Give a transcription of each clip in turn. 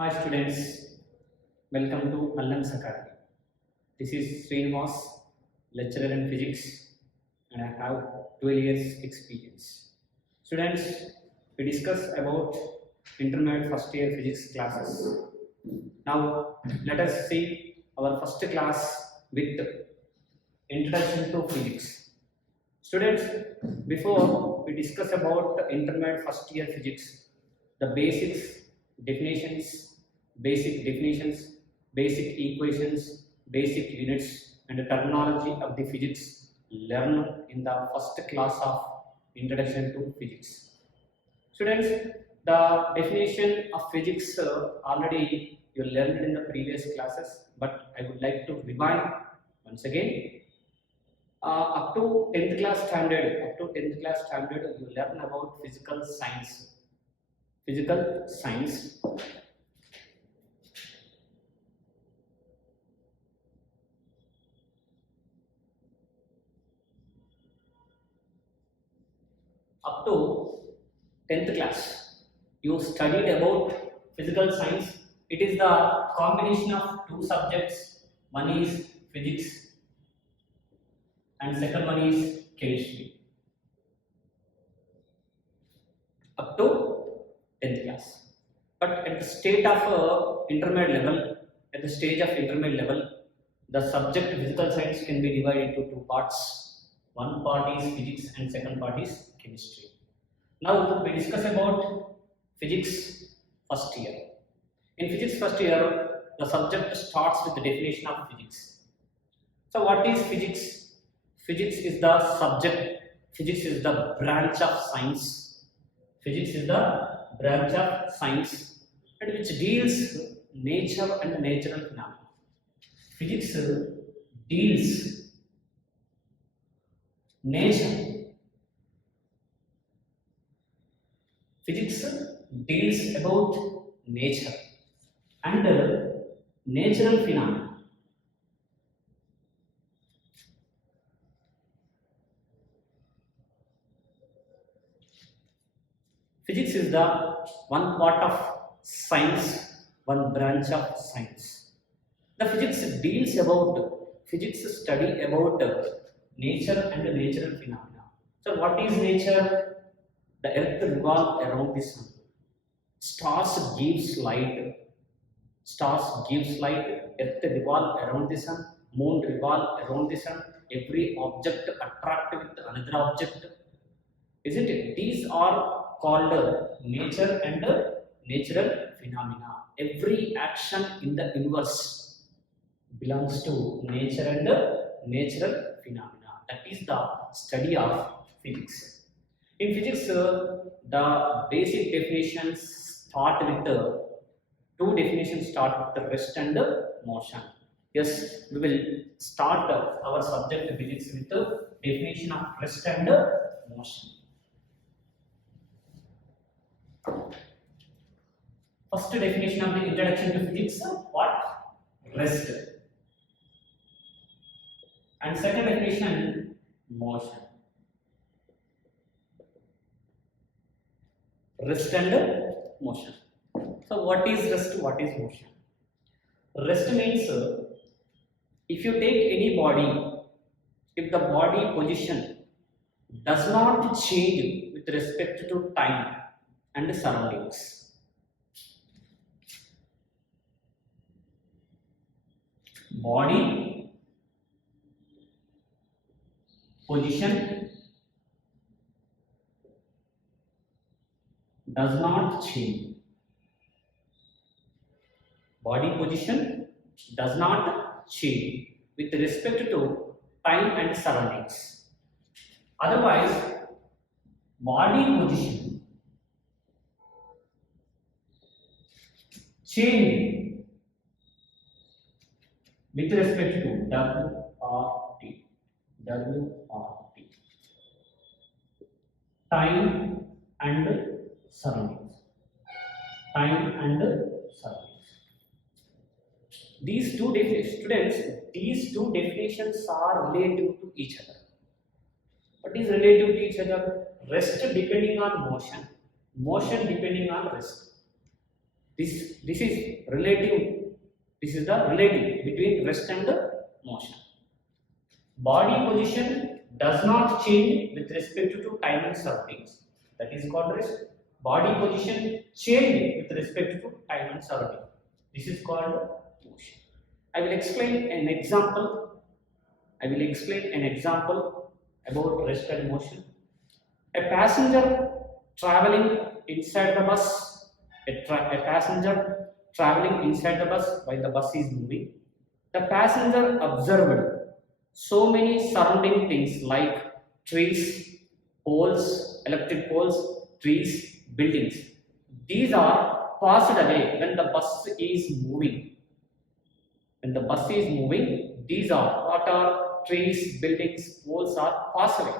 Hi students, welcome to ALLAM'S Academy. This is Srinivas, lecturer in physics, and I have 12 years experience. Students, we discuss about intermediate first year physics classes. Now let us see our first class with introduction to physics. Students, before we discuss about intermediate first year physics, the definitions, basic definitions, basic equations, basic units, and the terminology of the physics learned in the first class of introduction to physics. Students, the definition of physics already you learned in the previous classes, but I would like to rewind once again. Up to 10th class standard, you learn about physical science. Physical science. Up to 10th class, you studied about physical science. It is the combination of two subjects. One is physics and second one is chemistry. Up to 10th class. But at the state of intermediate level, the subject physical science can be divided into two parts. One part is physics and second part is chemistry. Now we discuss about physics first year. In physics first year, the subject starts with the definition of physics. So what is physics? Physics is the subject, physics is the branch of science. Physics is the branch of science and which deals nature and natural phenomena. Physics deals nature. Physics deals about nature and natural phenomena. Physics is the one part of science, one branch of science. The physics study about nature and natural phenomena. So what is nature? The earth revolves around the sun. Stars gives light. Earth revolves around the sun. Moon revolves around the sun. Every object attracts with another object. Isn't it? These are called nature and natural phenomena. Every action in the universe belongs to nature and natural phenomena. That is the study of physics. In physics, the basic definitions start with two definitions start with the rest and motion. Yes, we will start our subject physics with the definition of rest and motion. First definition of the introduction to physics, what? Rest. And second definition, motion. Rest and motion. So what is rest, what is motion? Rest means if you take any body, if the body position does not change with respect to time and surroundings. Body position does not change. Body position does not change with respect to time and surroundings. Otherwise, body position change with respect to WRT, time and surroundings. These two definitions are relative to each other. What is relative to each other? Rest depending on motion depending on rest. This is relative. This is the relative between rest and motion. Body position does not change with respect to time and surroundings. That is called rest. Body position change with respect to time and surrounding. This is called motion. I will explain an example. About rest and motion. A passenger traveling inside the bus. A passenger traveling inside the bus while the bus is moving. The passenger observed so many surrounding things like trees, poles, electric poles, trees, buildings. These are passed away when the bus is moving. When the bus is moving, these are what are trees, buildings, poles are passed away.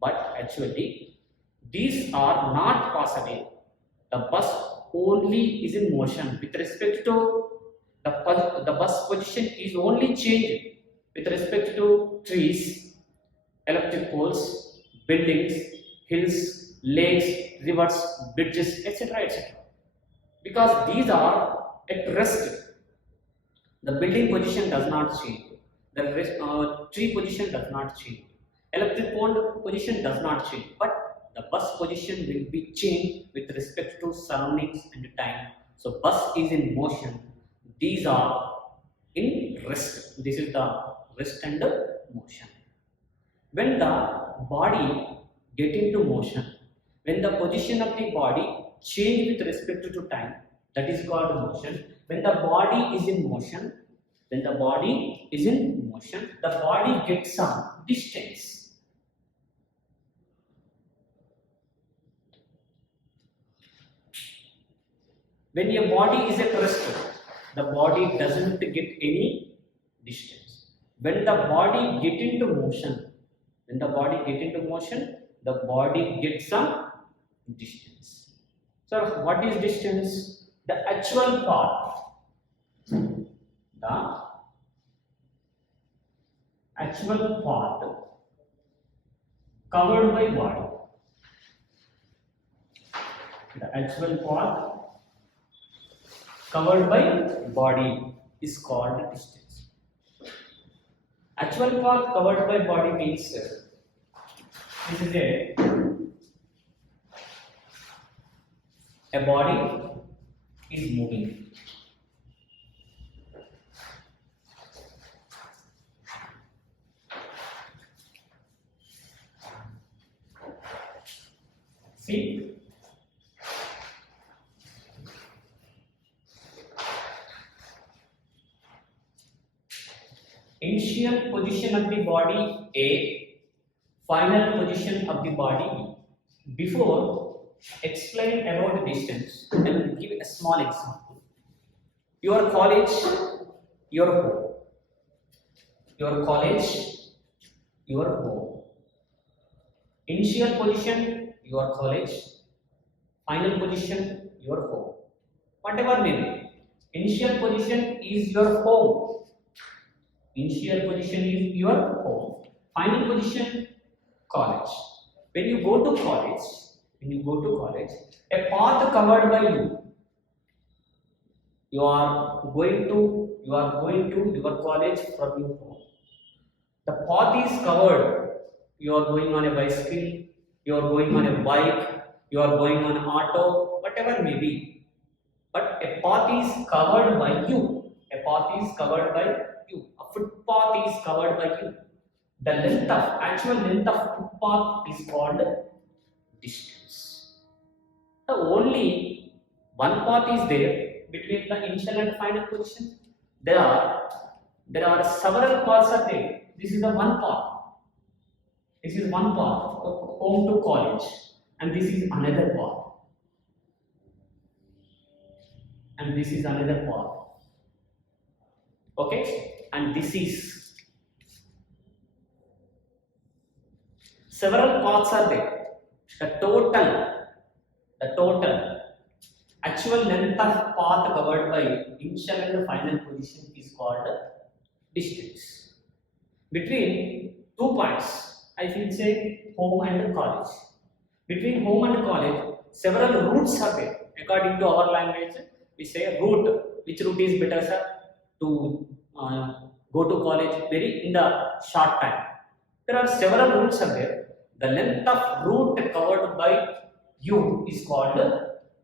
But actually, these are not passed away. The bus only is in motion with respect to the bus position is only changed with respect to trees, electric poles, buildings, hills, lakes, rivers, bridges, etc. etc. Because these are at rest. The building position does not change. The tree position does not change. Electric pole position does not change. But the bus position will be changed with respect to surroundings and time. So bus is in motion. These are in rest. This is the rest and motion. When the body get into motion, when the position of the body change with respect to time, that is called motion. When the body is in motion, the body gets some distance. When your body is at rest, the body doesn't get any distance. When the body get into motion, the body gets some distance. So what is distance? The actual path. The actual path covered by body. The actual path covered by body is called distance. Actual path covered by body means this is a body is moving. See, initial position of the body A, final position of the body B. Before explain about the distance, I will give a small example. Your college, your home. Your college, your home. Initial position, your college. Final position, your home. Whatever may be. Initial position is your home. Initial position is your home. Final position, college. When you go to college, a path covered by you. You are going to your college from your home. The path is covered. You are going on a bicycle, you are going on a bike, you are going on an auto, whatever may be. But a path is covered by you. A path is covered by you. A footpath is covered by you. The actual length of footpath is called distance. The only one path is there between the initial and final position. There are several paths are there. This is the one path. This is one path, home to college, and this is another path. And this is another path. Okay? And this is several paths are there. The total actual length of path covered by initial and final position is called distance. Between 2 points, I will say home and college. Between home and college, several routes are there. According to our language, we say route. Which route is better, sir? To go to college very in the short time. There are several routes are there. The length of route covered by you is called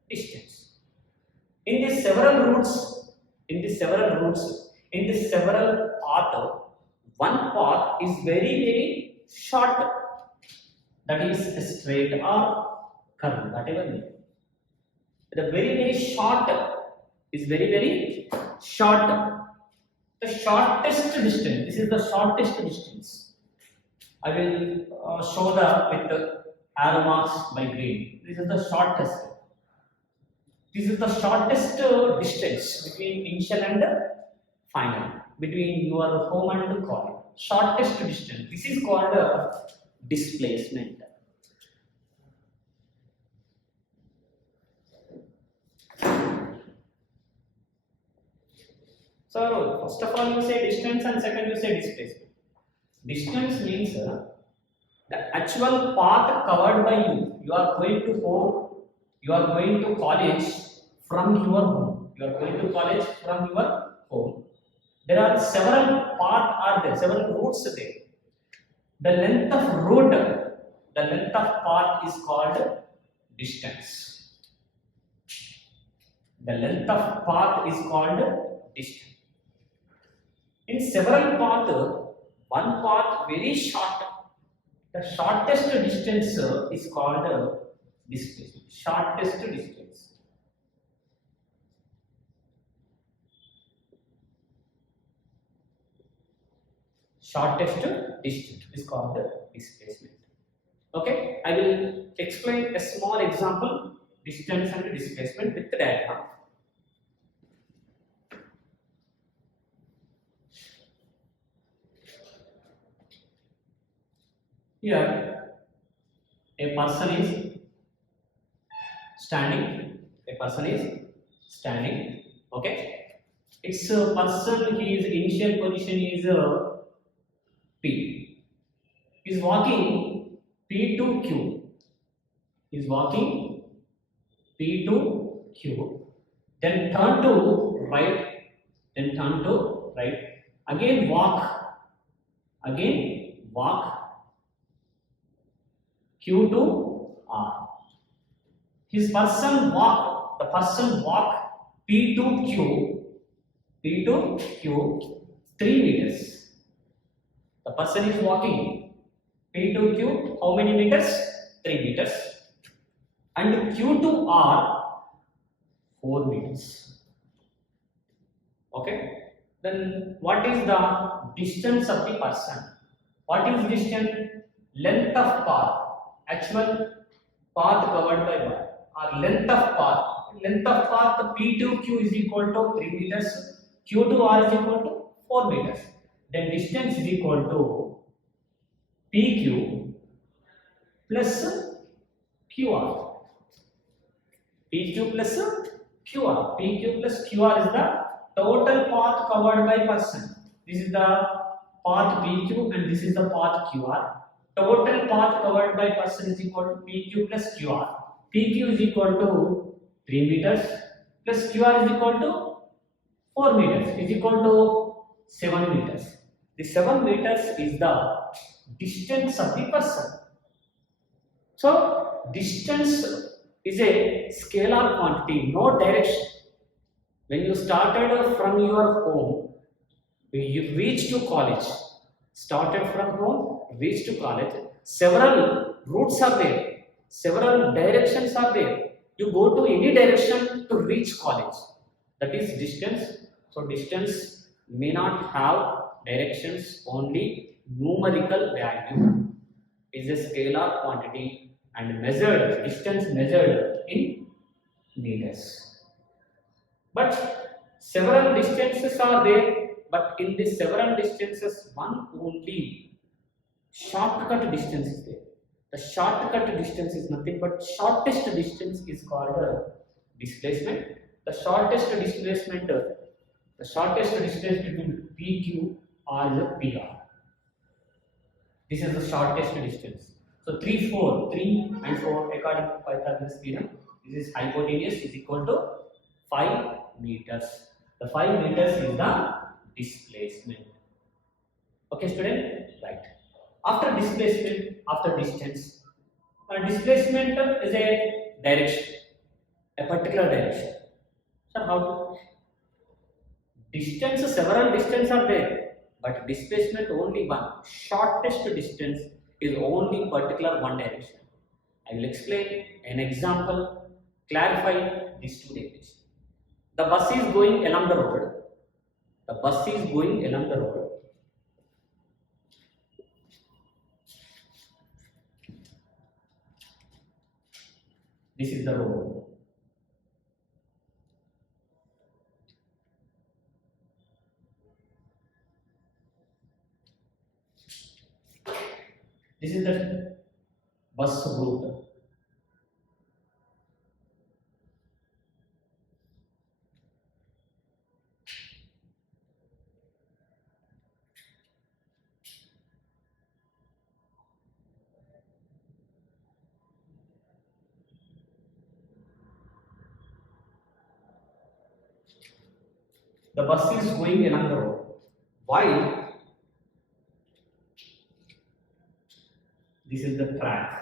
distance. In these several routes, in this several path, one path is very short. That is straight or curved, whatever it is. The very short is very short. The shortest distance. This is the shortest distance. I will show with the arrow marks by green. This is the shortest. This is the shortest distance between initial and final, between your home and college. Shortest distance. This is called displacement. So first of all you say distance and second you say displacement. Distance means the actual path covered by you. You are going to home, you are going to college from your home. You are going to college from your home. There are several paths several routes there. The length of route, the length of path is called distance. The length of path is called distance. In several paths, one path very short. The shortest distance is called displacement. Shortest distance. Shortest distance is called displacement. Okay, I will explain a small example, distance and displacement with the diagram. Here, a person is standing. Okay, it's a person. His initial position is P. Is walking P to Q. Is walking P to Q. Then turn to right. Again walk. Q to R. The person walk P to Q 3 meters. The person is walking P to Q how many meters? 3 meters. And Q to R 4 meters. Okay. Then what is the distance of the person? What is distance? Length of path. Actual path covered by one, or length of path P to Q is equal to 3 meters, Q to R is equal to 4 meters. Then distance is equal to PQ plus QR. PQ plus QR. PQ plus QR is the total path covered by person. This is the path PQ and this is the path QR. Total path covered by person is equal to PQ plus QR. PQ is equal to 3 meters plus QR is equal to 4 meters is equal to 7 meters. The 7 meters is the distance of the person. So distance is a scalar quantity, no direction. When you started from your home, you reach to college. Started from home, reach to college. Several routes are there. Several directions are there. You go to any direction to reach college. That is distance. So distance may not have directions, only numerical value. Is a scalar quantity and measured, distance measured in meters. But several distances are there. But in these several distances, one only shortcut distance is there. The shortcut distance is nothing but shortest distance is called displacement. The shortest displacement between PQ or PR. This is the shortest distance. So 3 and 4 according to Pythagoras theorem. This is hypotenuse is equal to 5 meters. The 5 meters is the displacement. Okay, student? Right. After displacement, after distance, displacement is a direction, a particular direction. So how to distance? Several distance are there, but displacement only one. Shortest distance is only particular one direction. I will explain an example, clarify these two definitions. The bus is going along the road. The bus is going along the road. This is the road. This is the bus route. The bus is going along the road. While this is the track.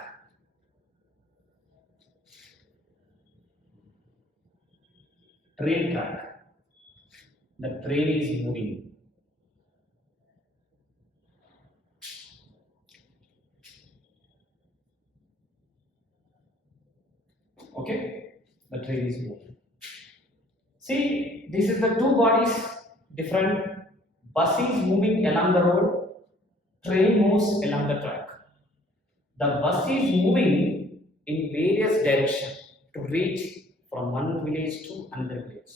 Train track. The train is moving. Okay, the train is moving. See, this is the two bodies different. Bus is moving along the road. Train moves along the track. The bus is moving in various directions to reach from one village to another village.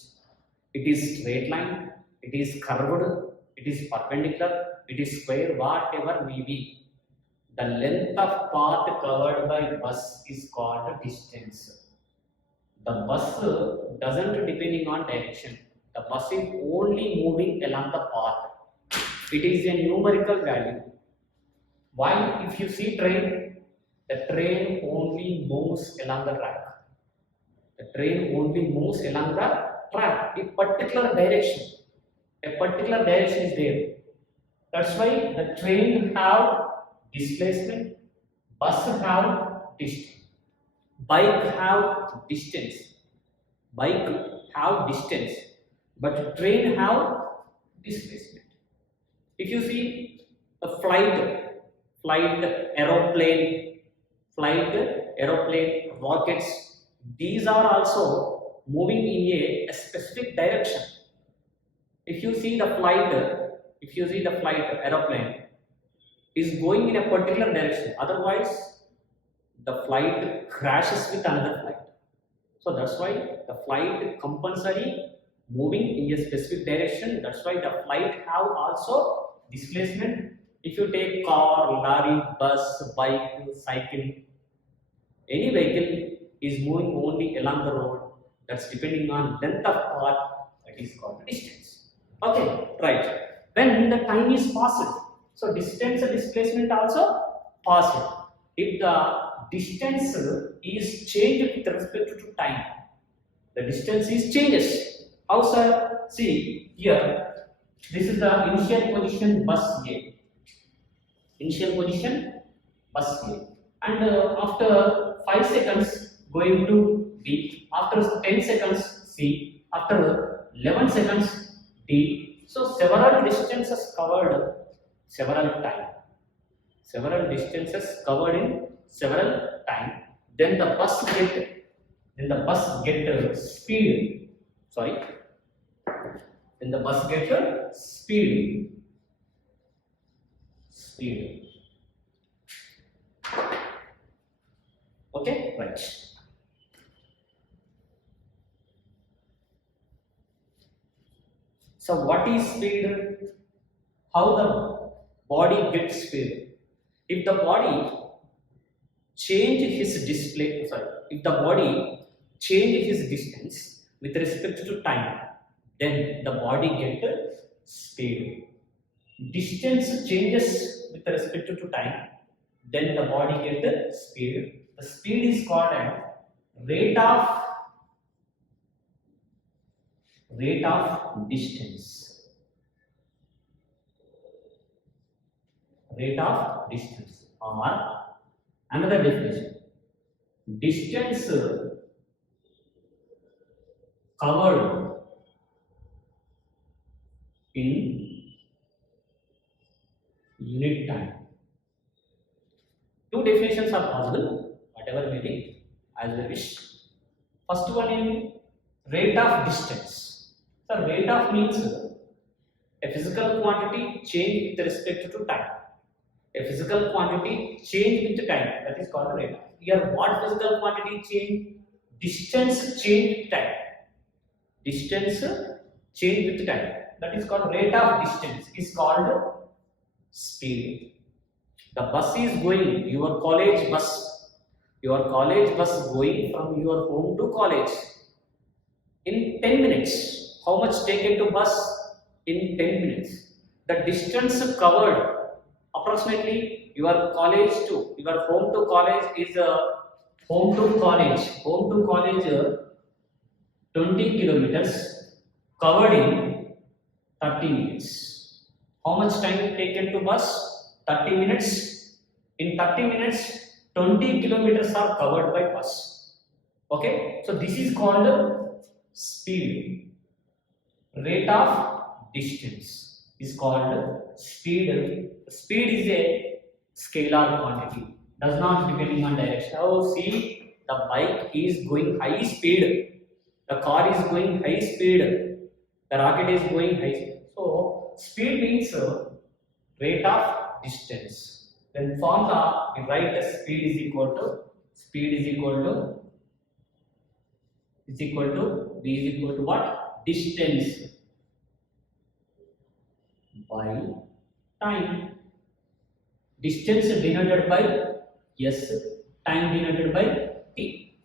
It is straight line, it is curved, it is perpendicular, it is square, whatever may be. The length of path covered by bus is called distance. The bus doesn't depending on direction. The bus is only moving along the path. It is a numerical value. While if you see train, the train only moves along the track. The train only moves along the track, a particular direction. A particular direction is there. That's why the train have displacement, bus have distance. Bike have distance. Bike have distance, but train have displacement. If you see a flight, aeroplane, rockets, these are also moving in a specific direction. If you see the flight, aeroplane is going in a particular direction. Otherwise, the flight crashes with another flight. So that's why the flight compulsory moving in a specific direction. That's why the flight have also displacement. If you take car, lorry, bus, bike, cycle, any vehicle is moving only along the road. That's depending on length of path. That is called distance. Okay, right. When the time is passed, so distance and displacement also passed. If the distance is changed with respect to time, the distance is changes. How, sir? See here, this is the initial position bus A. Initial position bus A, and after 5 seconds going to B, after 10 seconds C, after 11 seconds D. So several distances covered, several time. Several distances covered in several time. Then the bus get speed. Sorry. Then the bus get speed. Okay, right. So what is speed? How the body gets speed? If the body change his if the body change his distance with respect to time, then the body get speed. Distance changes with respect to time, then the body get speed. The speed is called as rate rate of distance. Rate of distance, or another definition, distance covered in unit time. Two definitions are possible, whatever may be, as we wish. First one in rate of distance. So rate of means a physical quantity change with respect to time. A physical quantity change with time, that is called rate of. Here what physical quantity change? Distance change with time. Distance change with time, that is called rate of distance, is called speed. The bus is going, your college bus going from your home to college in 10 minutes. How much taken to bus? In 10 minutes. The distance covered approximately your college to your home to college is home to college 20 kilometers covered in 30 minutes. How much time taken to bus? 30 minutes. In 30 minutes, 20 kilometers are covered by bus. Okay, so this is called speed. Rate of distance is called speed. Speed is a scalar quantity, does not depending on direction. Now see, the bike is going high speed, the car is going high speed, the rocket is going high speed. So speed means rate of distance. Then formula, we write the speed is equal to v is equal to what? Distance by time. Distance denoted by s, time denoted by t.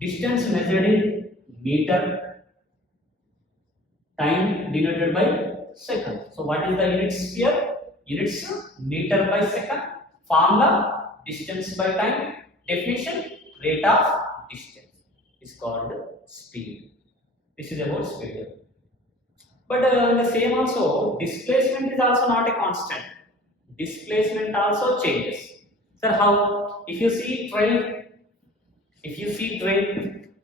Distance measured in meter, time denoted by second. So what is the units here? Units meter by second. Formula distance by time. Definition rate of distance is called speed. This is about speed. But the same also, displacement is also not a constant. Displacement also changes. Sir, how? If you see train,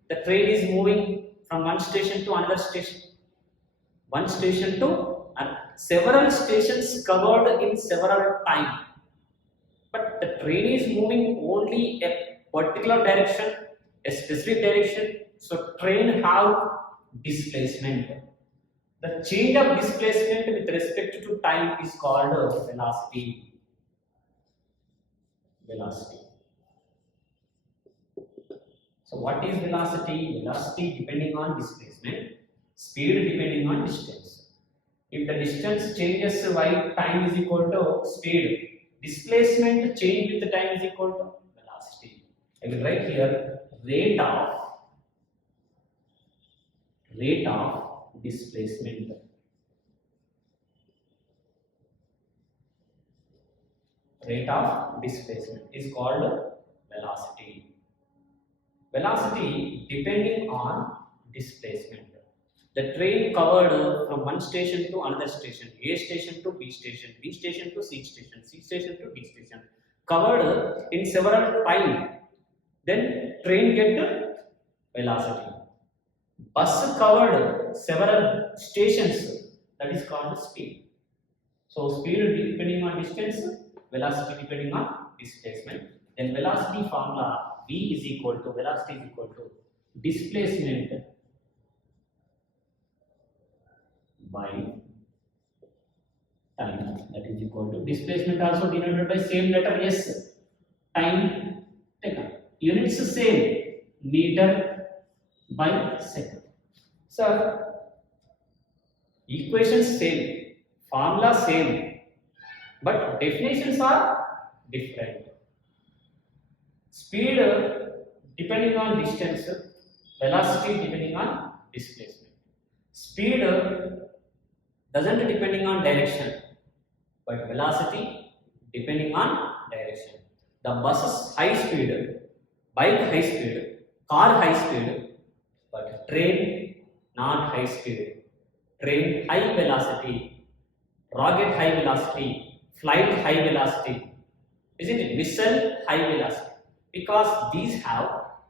the train is moving from one station to another station. One station to several stations covered in several time. But the train is moving only a particular direction, a specific direction. So train have displacement. The change of displacement with respect to time is called velocity. Velocity. So what is velocity? Velocity depending on displacement, speed depending on distance. If the distance changes while time is equal to speed, displacement change with the time is equal to velocity. I will write here rate of displacement. Rate of displacement is called velocity. Velocity depending on displacement. The train covered from one station to another station, A station to B station, B station to C station, C station to D station, covered in several time. Then train get velocity. Bus covered several stations, that is called speed. So speed depending on distance, velocity depending on displacement. Then velocity formula v is equal to velocity is equal to displacement by time, that is equal to displacement also denoted by same letter s, time taken. Units same, meter by second. So equations same, formula same, but definitions are different. Speed depending on distance, velocity depending on displacement. Speed doesn't depending on direction, but velocity depending on direction. The bus high speed, bike high speed, car high speed, but train not high speed. train high velocity, rocket high velocity, flight high velocity, isn't it? Missile high velocity, because these have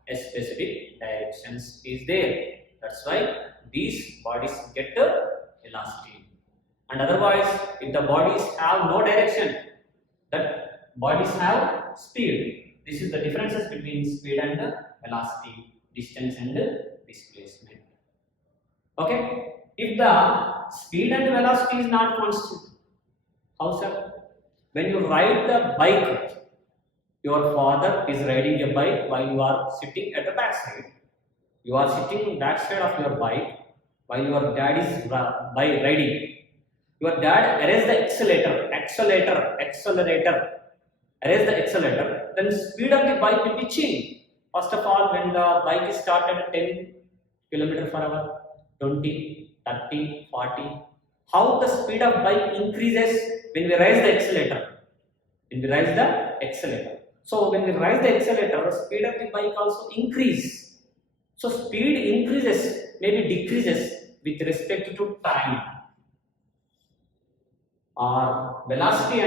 a specific directions is there. That's why these bodies get the velocity. And otherwise, if the bodies have no direction, that bodies have speed. This is the differences between speed and velocity, distance and displacement. Okay, if the speed and velocity is not constant, how sir? When you ride the bike, your father is riding a bike while you are sitting at the back side. You are sitting on that side of your bike while your dad is riding. Your dad arrest the accelerator, arrest the accelerator, then speed of the bike will be changed. First of all, when the bike is started at 10 km per hour, 20, 30, 40, how the speed of bike increases when we raise the accelerator. So when we raise the accelerator, speed of the bike also increase. So speed increases, maybe decreases with respect to time. Or velocity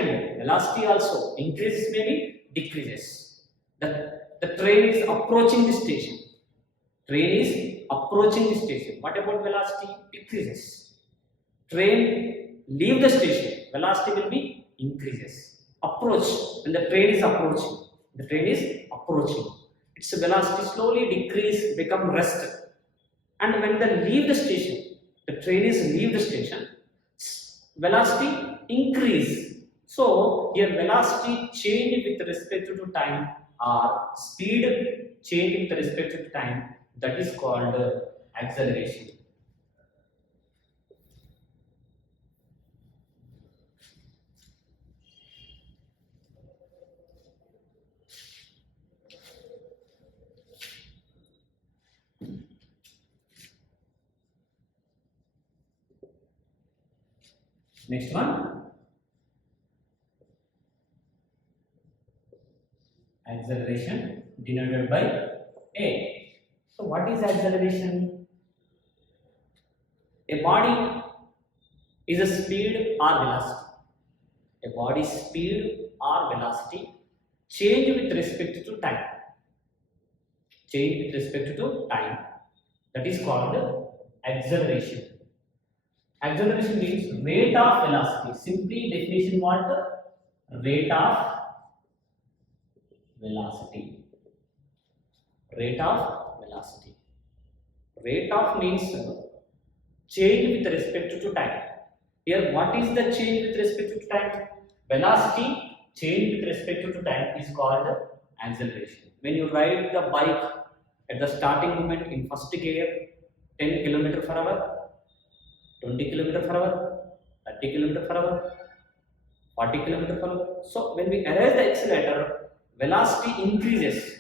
also increases, maybe decreases. The train is approaching the station. What about velocity? Decreases. Train leave the station. Velocity will be increases. Approach, when the train is approaching. Its velocity slowly decrease, become rest. And when they leave the station, the train is leave the station, velocity increase. So here velocity change with respect to time, or speed change with respect to time, that is called acceleration. Next one, acceleration denoted by A. So what is acceleration? A body is a speed or velocity. A body's speed or velocity change with respect to time. That is called acceleration. Acceleration means rate of velocity. Simply definition what? Rate of velocity. Rate of means change with respect to time. Here what is the change with respect to time? Velocity change with respect to time is called acceleration. When you ride the bike at the starting moment in first gear, 10 km per hour, 20 km per hour, 30 km per hour, 40 km per hour. So when we arrest the accelerator, velocity increases.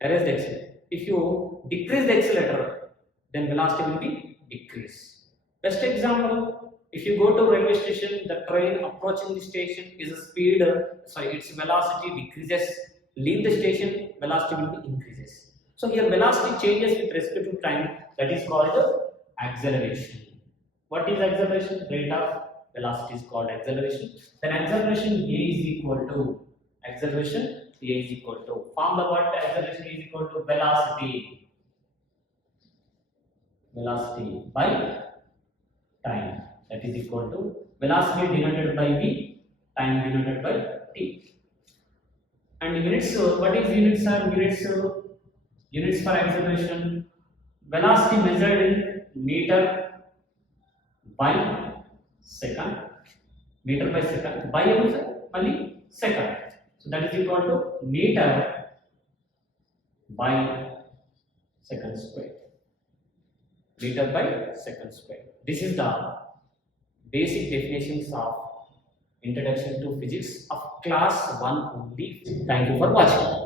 Arrest the accelerator. If you decrease the accelerator, then velocity will be decrease. Best example, if you go to railway station, the train approaching the station is a speed, its velocity decreases. Leave the station, velocity will be increases. So here velocity changes with respect to time, that is called acceleration. What is acceleration? Rate of velocity is called acceleration. Then acceleration A is equal to formula what? Acceleration is equal to velocity by time, that is equal to velocity denoted by V, time denoted by T. And units, what is units are? Units for acceleration, velocity measured in meter by second, by only second. So that is equal to meter by second square. This is the basic definitions of introduction to physics of class 1 only. Thank you for watching.